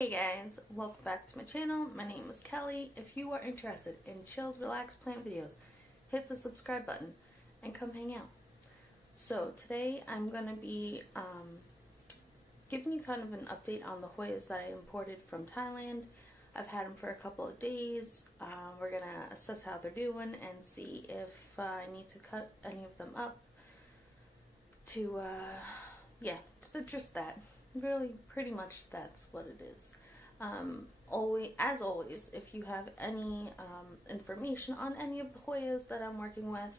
Hey guys, welcome back to my channel. My name is Kelly. If you are interested in chilled, relaxed plant videos, hit the subscribe button and come hang out. So today I'm going to be giving you kind of an update on the Hoyas that I imported from Thailand. I've had them for a couple of days. We're going to assess how they're doing and see if I need to cut any of them up to, just that. Really, pretty much that's what it is. As always, if you have any information on any of the Hoyas that I'm working with,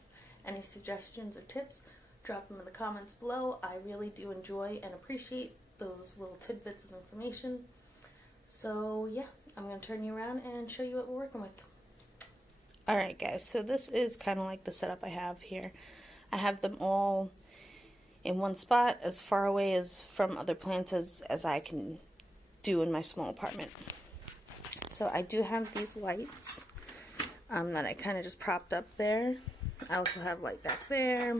any suggestions or tips, drop them in the comments below. I really do enjoy and appreciate those little tidbits of information. So yeah, I'm going to turn you around and show you what we're working with. Alright guys, so this is kind of like the setup I have here. I have them all in one spot, as far away as from other plants as I can do in my small apartment. So I do have these lights that I kind of just propped up there. I also have light back there.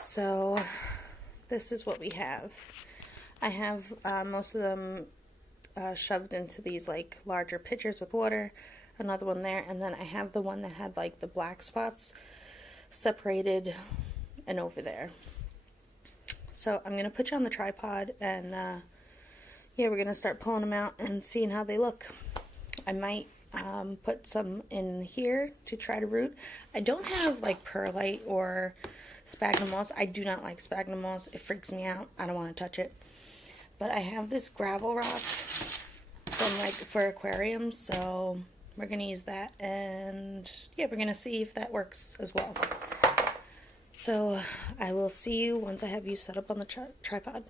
So this is what we have. I have most of them shoved into these like larger pitchers with water, another one there, and then I have the one that had like the black spots separated and over there. So I'm gonna put you on the tripod and yeah, we're gonna start pulling them out and seeing how they look. I might put some in here to try to root. I don't have like perlite or sphagnum moss. I do not like sphagnum moss. It freaks me out. I don't want to touch it. But I have this gravel rock from like for aquariums, so we're gonna use that, and yeah, we're gonna see if that works as well. So I will see you once I have you set up on the tripod.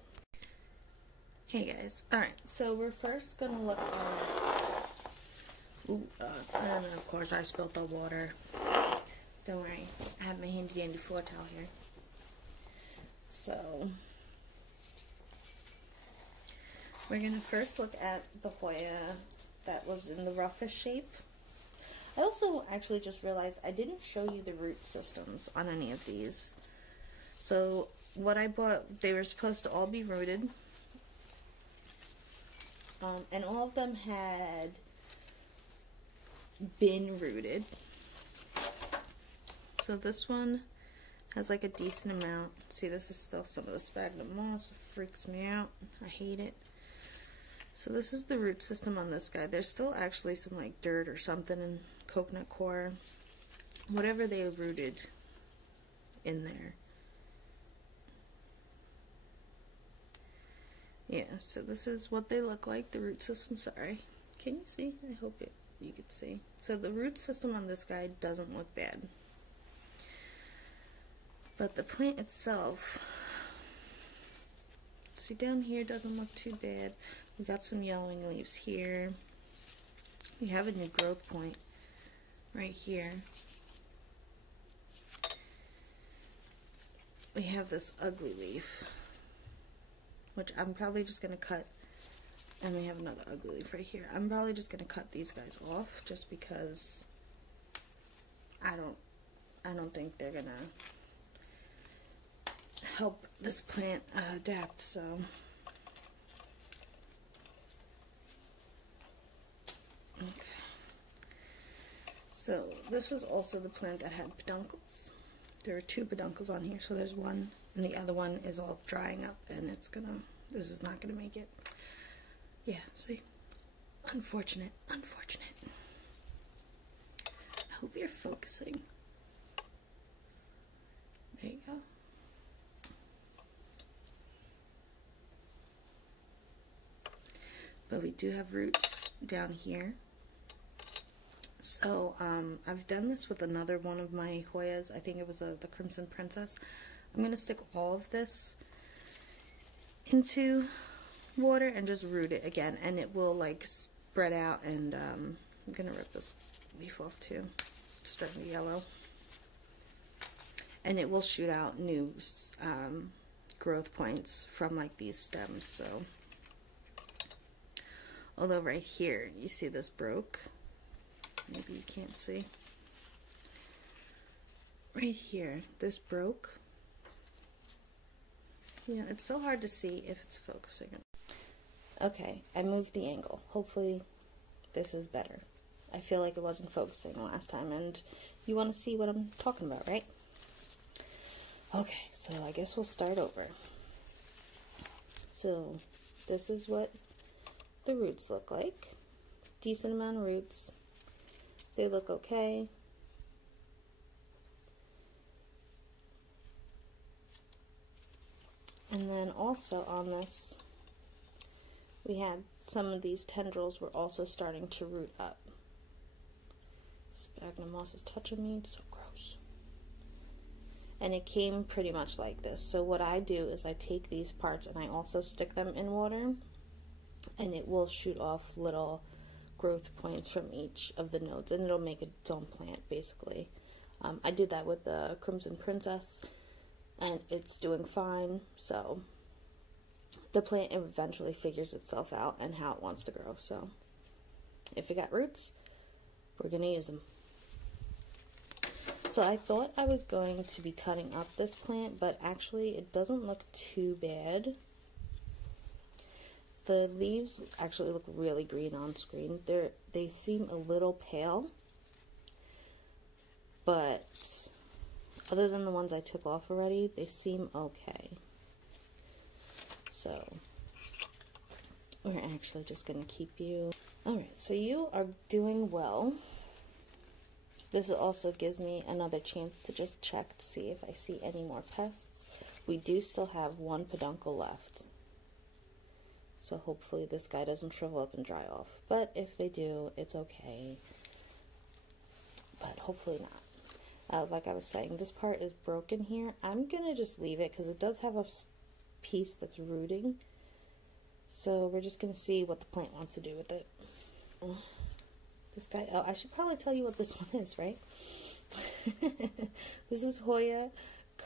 Hey guys, alright, so we're first gonna look at, and of course I spilled the water. Don't worry, I have my handy dandy floor towel here. So we're gonna first look at the Hoya that was in the roughest shape. I also actually just realized I didn't show you the root systems on any of these. So what I bought, they were supposed to all be rooted. And all of them had been rooted. So this one has like a decent amount. See, this is still some of the sphagnum moss. It freaks me out. I hate it. So this is the root system on this guy. There's still actually some like dirt or something in coconut coir, whatever they rooted in there. Yeah, so this is what they look like, the root system. Sorry, can you see? I hope you could see. So the root system on this guy doesn't look bad, but the plant itself, see down here, doesn't look too bad. We got some yellowing leaves here. We have a new growth point right here. We have this ugly leaf, which I'm probably just gonna cut, and we have another ugly leaf right here. I'm probably just gonna cut these guys off just because I don't think they're gonna help this plant adapt, so okay. So this was also the plant that had peduncles. There are two peduncles on here, so there's one, and the other one is all drying up, and this is not gonna make it. Yeah, see? Unfortunate, unfortunate. I hope you're focusing. There you go. But we do have roots down here. So I've done this with another one of my Hoyas. I think it was the Crimson Princess. I'm going to stick all of this into water and just root it again, and it will like spread out, and I'm going to rip this leaf off too. It's starting to yellow. And it will shoot out new growth points from like these stems. So although right here, you see this broke. Maybe you can't see. Right here, this broke. Yeah, it's so hard to see if it's focusing. Okay, I moved the angle. Hopefully this is better. I feel like it wasn't focusing the last time, and you want to see what I'm talking about, right? Okay, so I guess we'll start over. So this is what the roots look like. Decent amount of roots. They look okay. And then also on this, we had some of these tendrils were also starting to root up. Sphagnum moss is touching me, it's so gross. And it came pretty much like this. So what I do is I take these parts and I also stick them in water, and it will shoot off little growth points from each of the nodes, and it'll make its own plant basically. I did that with the Crimson Princess, and it's doing fine. So the plant eventually figures itself out and how it wants to grow. So if it got roots, we're gonna use them. So I thought I was going to be cutting up this plant, but actually it doesn't look too bad. The leaves actually look really green on screen. They seem a little pale, but other than the ones I took off already, they seem okay. So we're actually just going to keep you. Alright, so you are doing well. This also gives me another chance to just check to see if I see any more pests. We do still have one peduncle left. So hopefully this guy doesn't shrivel up and dry off. But if they do, it's okay. But hopefully not. Like I was saying, this part is broken here. I'm going to just leave it because it does have a piece that's rooting. So we're just going to see what the plant wants to do with it. This guy, oh, I should probably tell you what this one is, right? This is Hoya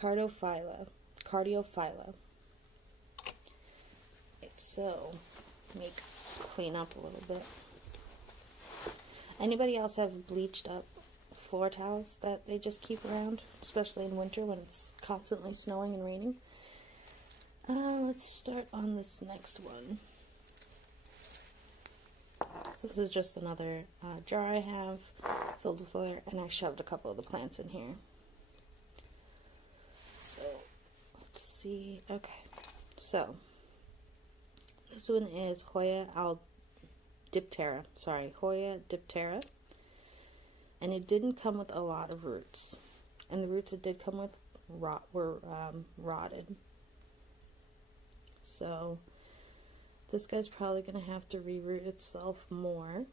Castophila. So, let me clean up a little bit. Anybody else have bleached up floor towels that they just keep around, especially in winter when it's constantly snowing and raining? Let's start on this next one. So this is just another jar I have filled with water, and I shoved a couple of the plants in here. So, let's see. Okay, so this one is Hoya Diptera. Sorry, Hoya Diptera. And it didn't come with a lot of roots. And the roots it did come with were rotted. So this guy's probably going to have to reroot itself more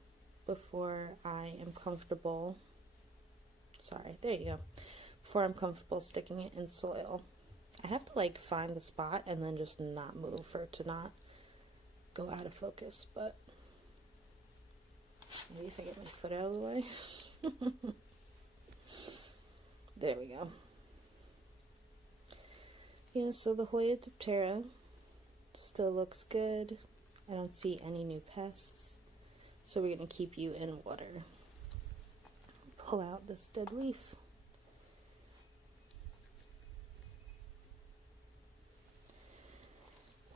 before I am comfortable. Sorry, there you go. Before I'm comfortable sticking it in soil. I have to like find the spot and then just not move for it to not go out of focus, but maybe if I get my foot out of the way. There we go. Yeah, so the Hoya Diptera still looks good. I don't see any new pests, so we're going to keep you in water. Pull out this dead leaf.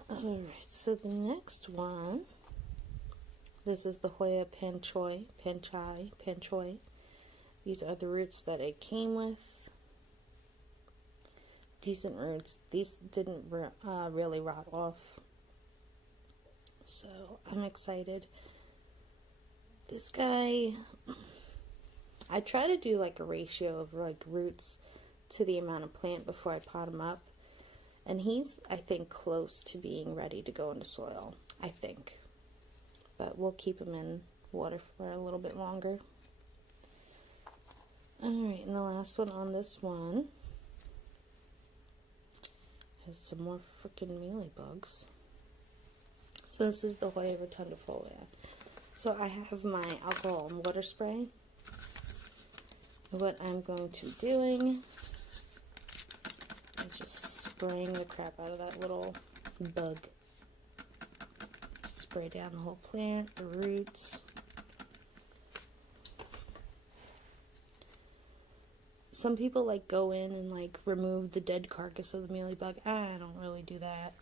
Alright, so the next one, this is the Hoya Panchoii. These are the roots that it came with. Decent roots. These didn't really rot off, so I'm excited. This guy, I try to do like a ratio of like roots to the amount of plant before I pot him up. And he's, I think, close to being ready to go into soil, I think. But we'll keep him in water for a little bit longer. Alright, and the last one on this one has some more freaking mealybugs. So this is the Hoya Rotundaflora. So I have my alcohol and water spray. What I'm going to be doing is just spraying the crap out of that little bug. Spray down the whole plant, the roots. Some people like go in and like remove the dead carcass of the mealybug. I don't really do that.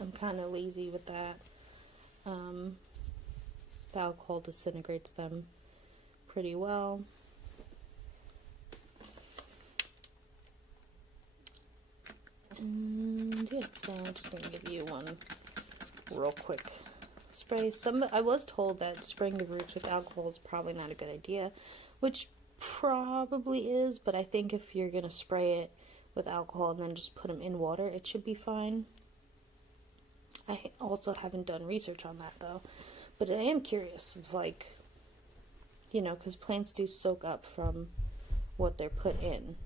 I'm kind of lazy with that. The alcohol disintegrates them pretty well. And yeah, so I'm just gonna give you one real quick spray. I was told that spraying the roots with alcohol is probably not a good idea, which probably is, but I think if you're gonna spray it with alcohol and then just put them in water, it should be fine. I also haven't done research on that though, but I am curious of, like, you know, because plants do soak up from what they're put in,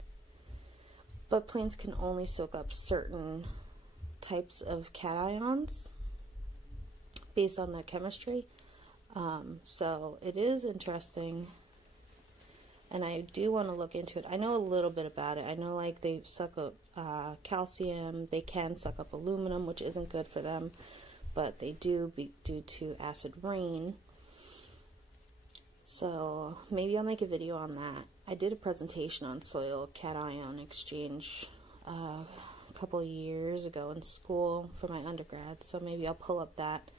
but plants can only soak up certain types of cations based on their chemistry. So it is interesting, and I do want to look into it. I know a little bit about it. I know, like, they suck up calcium. They can suck up aluminum, which isn't good for them, but they do due to acid rain. So maybe I'll make a video on that. I did a presentation on soil cation exchange a couple of years ago in school for my undergrad, so maybe I'll pull up that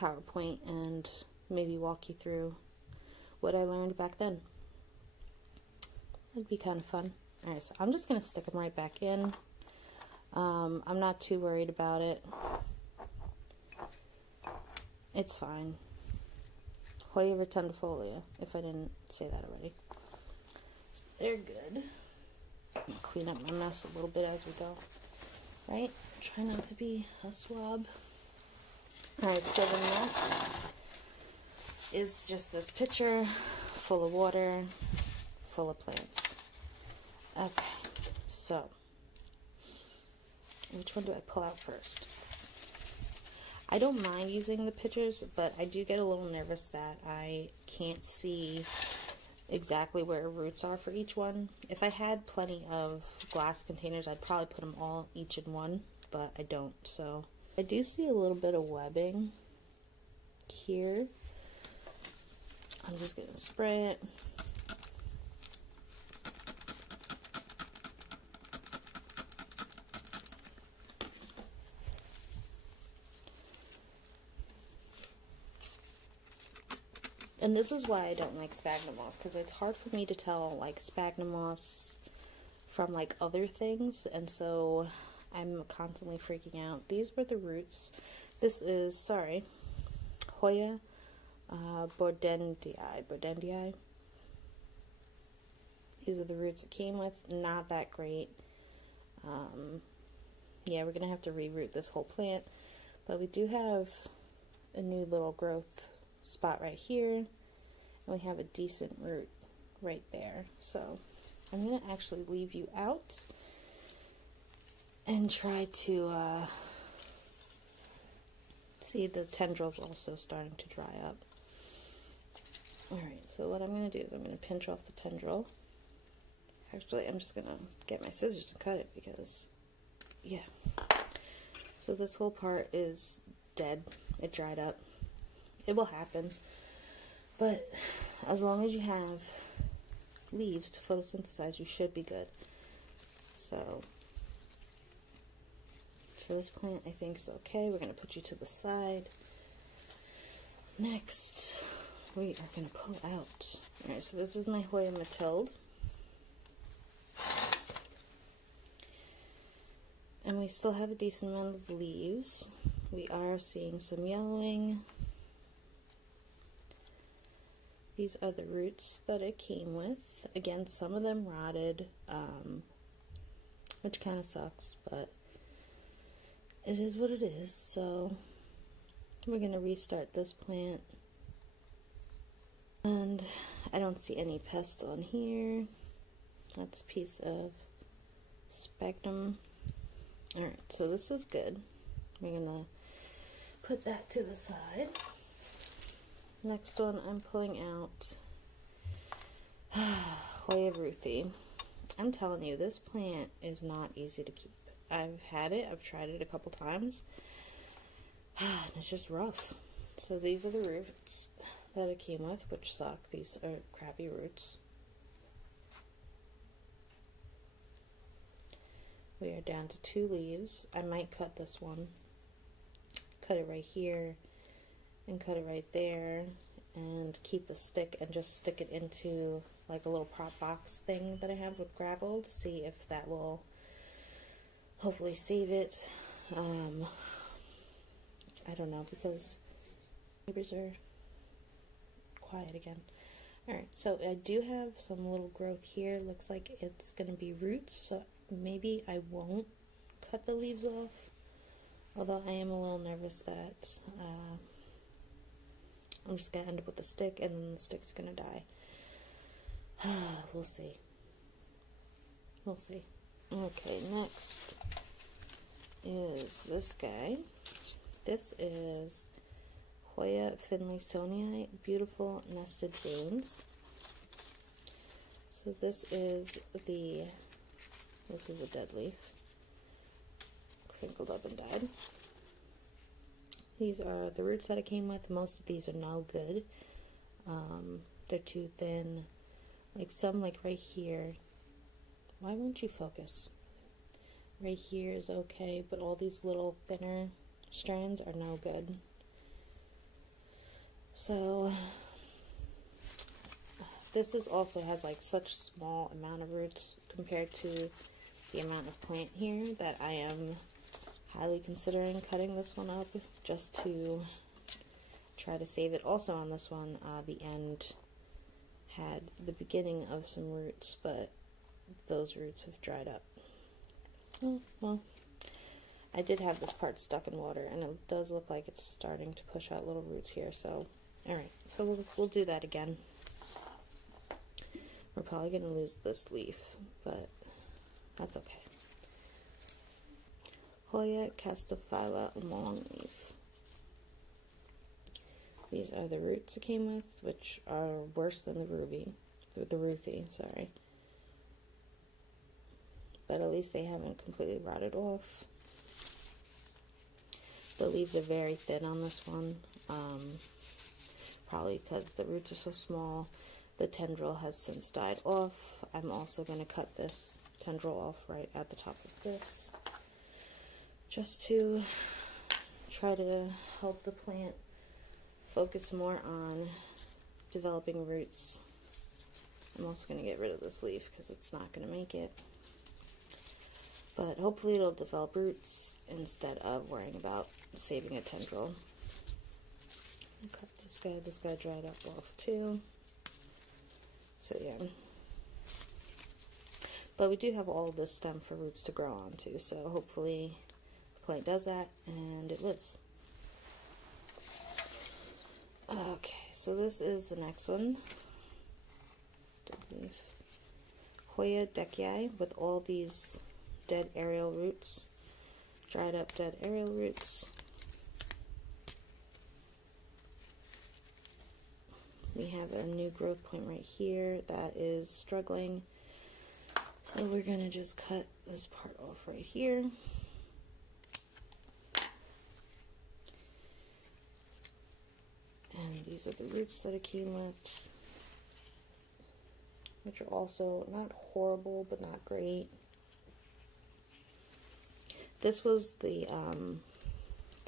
PowerPoint and maybe walk you through what I learned back then. It'd be kind of fun. Alright, so I'm just going to stick them right back in. I'm not too worried about it. It's fine. Hoya Rotundaflora, if I didn't say that already. So they're good. I'll clean up my mess a little bit as we go. Right? Try not to be a slob. Alright, so the next is just this pitcher full of water, full of plants. Okay, so which one do I pull out first? I don't mind using the pitchers, but I do get a little nervous that I can't see exactly where roots are for each one. If I had plenty of glass containers, I'd probably put them all each in one, but I don't. So I do see a little bit of webbing here. I'm just going to spray it. And this is why I don't like sphagnum moss, because it's hard for me to tell, like, sphagnum moss from, like, other things, and so I'm constantly freaking out. These were the roots. This is, sorry, Hoya Bordenii. These are the roots it came with. Not that great. Yeah, we're going to have to reroot this whole plant, but we do have a new little growth spot right here, and we have a decent root right there. So I'm going to actually leave you out and try to see the tendrils also starting to dry up. Alright, so what I'm going to do is I'm going to pinch off the tendril. Actually, I'm just going to get my scissors and cut it because, yeah. So this whole part is dead. It dried up. It will happen, but as long as you have leaves to photosynthesize, you should be good. So this plant I think is okay. We're going to put you to the side. Next, we are going to pull out. Alright, so this is my Hoya Mathilde. And we still have a decent amount of leaves. We are seeing some yellowing. These are the roots that it came with. Again, some of them rotted, which kind of sucks, but it is what it is. So we're going to restart this plant. And I don't see any pests on here. That's a piece of sphagnum. Alright, so this is good. We're going to put that to the side. Next one, I'm pulling out Hoya Ruthie. I'm telling you, this plant is not easy to keep. I've had it, I've tried it a couple times, and it's just rough. So these are the roots that it came with, which suck. These are crappy roots. We are down to 2 leaves. I might cut this one cut it right here and cut it right there and keep the stick and just stick it into like a little prop box thing that I have with gravel to see if that will hopefully save it. I don't know, because neighbors are quiet again. Alright, so I do have some little growth here. Looks like it's going to be roots, so maybe I won't cut the leaves off. Although I am a little nervous that I'm just going to end up with a stick and then the stick's going to die. We'll see. We'll see. Okay, next is this guy. This is Hoya Finlaysonii, beautiful nested veins. So this is a dead leaf, crinkled up and died. These are the roots that it came with. Most of these are no good. They're too thin. Like some, like right here. Why won't you focus? Right here is okay, but all these little thinner strands are no good. So this is also has like such small amount of roots compared to the amount of plant here that I am highly considering cutting this one up just to try to save it. Also on this one, the end had the beginning of some roots, but those roots have dried up. Oh, well, I did have this part stuck in water, and it does look like it's starting to push out little roots here, so alright, so we'll do that again. We're probably going to lose this leaf, but that's okay. Hoya Castophila long leaf. These are the roots it came with, which are worse than the Ruthie, sorry. But at least they haven't completely rotted off. The leaves are very thin on this one, probably because the roots are so small. The tendril has since died off. I'm also going to cut this tendril off right at the top of this, just to try to help the plant focus more on developing roots. I'm also going to get rid of this leaf because it's not going to make it. But hopefully it'll develop roots instead of worrying about saving a tendril. I'll cut this guy. This guy dried up off too. So yeah. But we do have all of this stem for roots to grow onto, so hopefully the plant does that and it lives. Okay, so this is the next one. Dead leaf. Hoya Diptera with all these dead aerial roots. Dried up dead aerial roots. We have a new growth point right here that is struggling. So we're going to just cut this part off right here. And these are the roots that it came with, which are also not horrible, but not great. This was the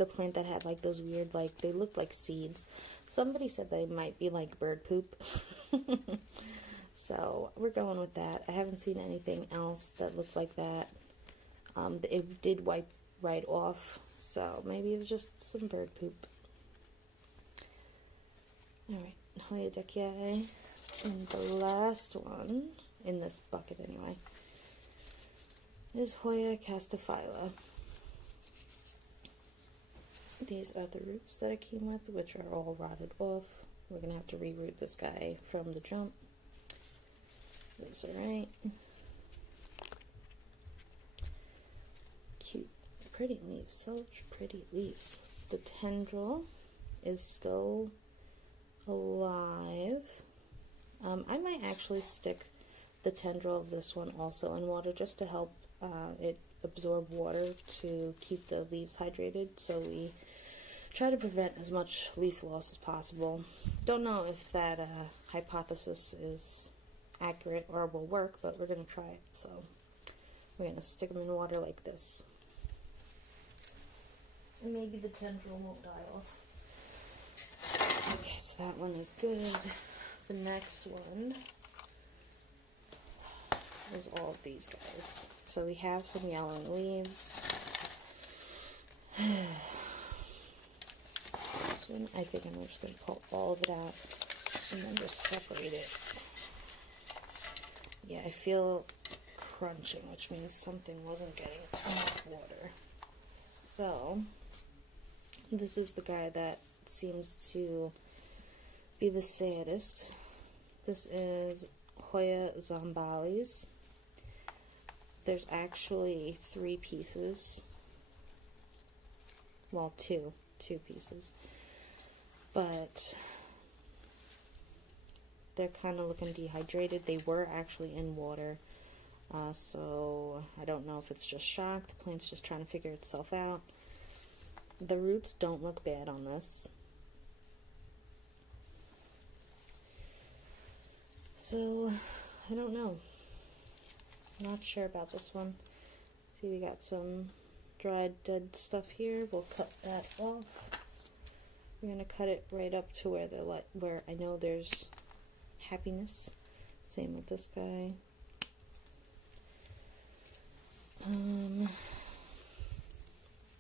plant that had like those weird, like, they looked like seeds. Somebody said they might be like bird poop. So we're going with that. I haven't seen anything else that looked like that. It did wipe right off, so maybe it was just some bird poop. Alright, Hoya Diptera. And the last one, in this bucket anyway, is Hoya Castophila. These are the roots that it came with, which are all rotted off. We're going to have to reroot this guy from the jump. That's alright. Cute, pretty leaves, such pretty leaves. The tendril is still alive. I might actually stick the tendril of this one also in water just to help it absorb water to keep the leaves hydrated, so we try to prevent as much leaf loss as possible. Don't know if that hypothesis is accurate or will work, but we're going to try it. So we're going to stick them in water like this. And maybe the tendril won't die off. Okay, so that one is good. The next one is all of these guys. So we have some yellowing leaves. This one, I think I'm just going to pull all of it out and then just separate it. Yeah, I feel crunching, which means something wasn't getting enough water. So, this is the guy that seems to be the saddest. This is Hoya Zambales. There's actually 3 pieces. Well, two pieces. But they're kind of looking dehydrated. They were actually in water. So I don't know if it's just shock. The plant's just trying to figure itself out. The roots don't look bad on this. So, I don't know. I'm not sure about this one. See, we got some dried, dead stuff here. We'll cut that off. We're gonna cut it right up to where I know there's happiness. Same with this guy.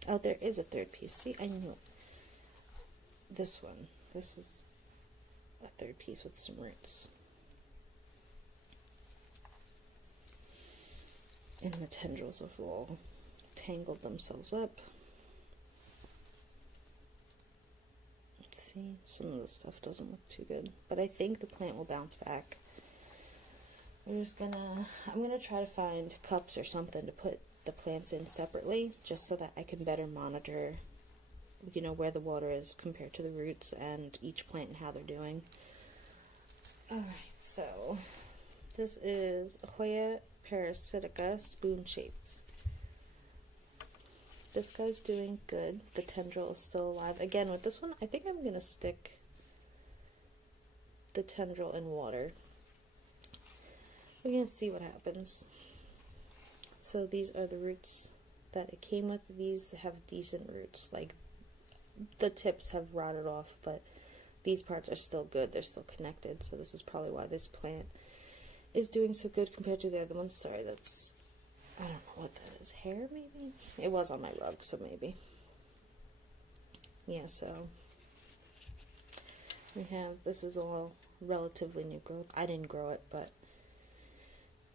Oh, there is a third piece. See, I knew it. This one. This is a third piece with some roots. And the tendrils have all tangled themselves up. Let's see, some of the stuff doesn't look too good, but I think the plant will bounce back. I'm gonna try to find cups or something to put the plants in separately, just so that I can better monitor, you know, where the water is compared to the roots and each plant and how they're doing. Alright, so this is Hoya Parasitica, spoon-shaped. This guy's doing good. The tendril is still alive. Again, with this one, I think I'm going to stick the tendril in water. We're going to see what happens. So these are the roots that it came with. These have decent roots. Like, the tips have rotted off, but these parts are still good. They're still connected. So this is probably why this plant is doing so good compared to the other ones. Sorry, that's, I don't know what that is. Hair, maybe? It was on my rug, so maybe. Yeah, so we have, this is all relatively new growth. I didn't grow it, but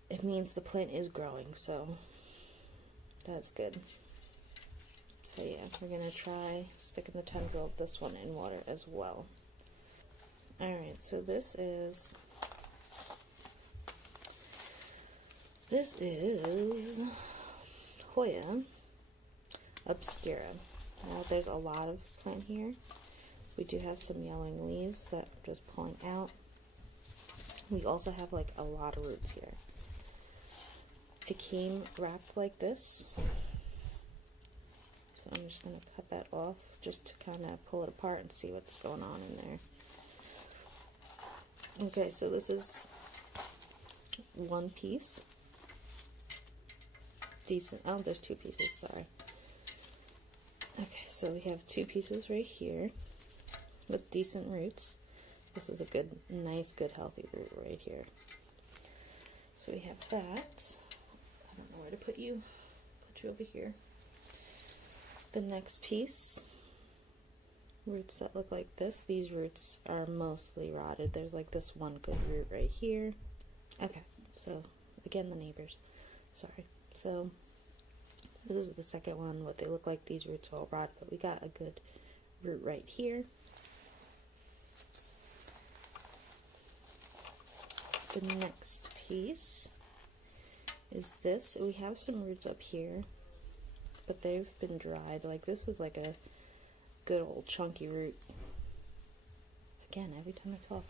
it means the plant is growing, so that's good. So yeah, we're going to try sticking the tendril of this one in water as well. Alright, so this is Hoya Obscura. Now, there's a lot of plant here. We do have some yellowing leaves that I'm just pulling out. We also have like a lot of roots here. It came wrapped like this. So I'm just going to cut that off just to kind of pull it apart and see what's going on in there. Okay, so this is one piece. Decent. Oh, there's 2 pieces, sorry. Okay, so we have 2 pieces right here with decent roots. This is a good, nice, good, healthy root right here. So we have that. I don't know where to put you. Put you over here. The next piece, roots that look like this. These roots are mostly rotted. There's like this one good root right here. Okay, so again, the neighbors. Sorry. So this is the second one. What they look like, these roots all rot, but we got a good root right here. The next piece is this. We have some roots up here, but they've been dried. Like, this is like a good old chunky root. Again, every time I talk,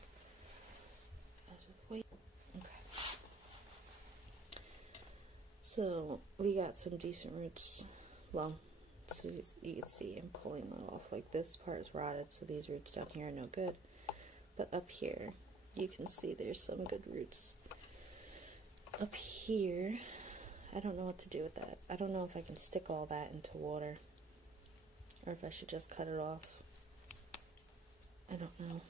I just wait. Okay. So we got some decent roots. Well, so you can see I'm pulling them off. Like, this part is rotted, so these roots down here are no good. But up here, you can see there's some good roots. Up here, I don't know what to do with that. I don't know if I can stick all that into water. or if I should just cut it off. I don't know.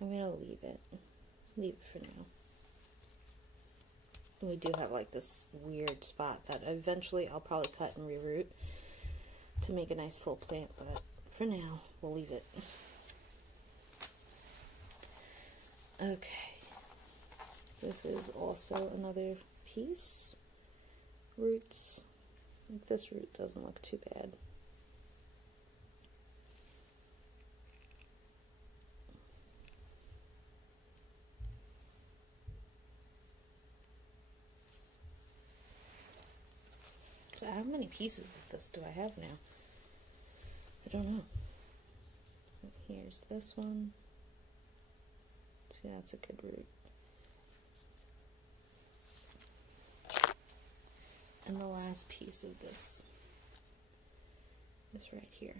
I'm gonna leave it for now. And we do have like this weird spot that eventually I'll probably cut and reroot to make a nice full plant, but for now we'll leave it. Okay, this is also another piece. Roots. Like this root doesn't look too bad. So how many pieces of this do I have now? I don't know. Here's this one. See, that's a good root. And the last piece of this right here.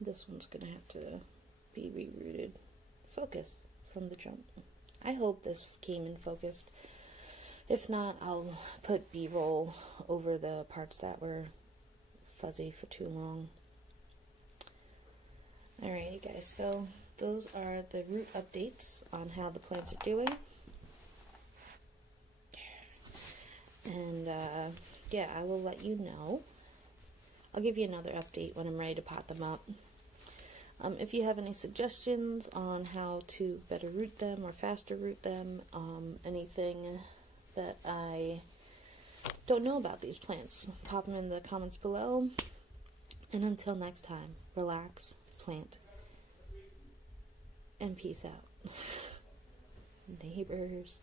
This one's gonna have to be rerooted. Focus from the jump. I hope this came in focused. If not, I'll put B-roll over the parts that were fuzzy for too long. Alrighty guys, so those are the root updates on how the plants are doing. And yeah, I will let you know. I'll give you another update when I'm ready to pot them up. If you have any suggestions on how to better root them or faster root them, anything that I don't know about these plants, pop them in the comments below. And until next time, relax, plant, and peace out. Neighbors.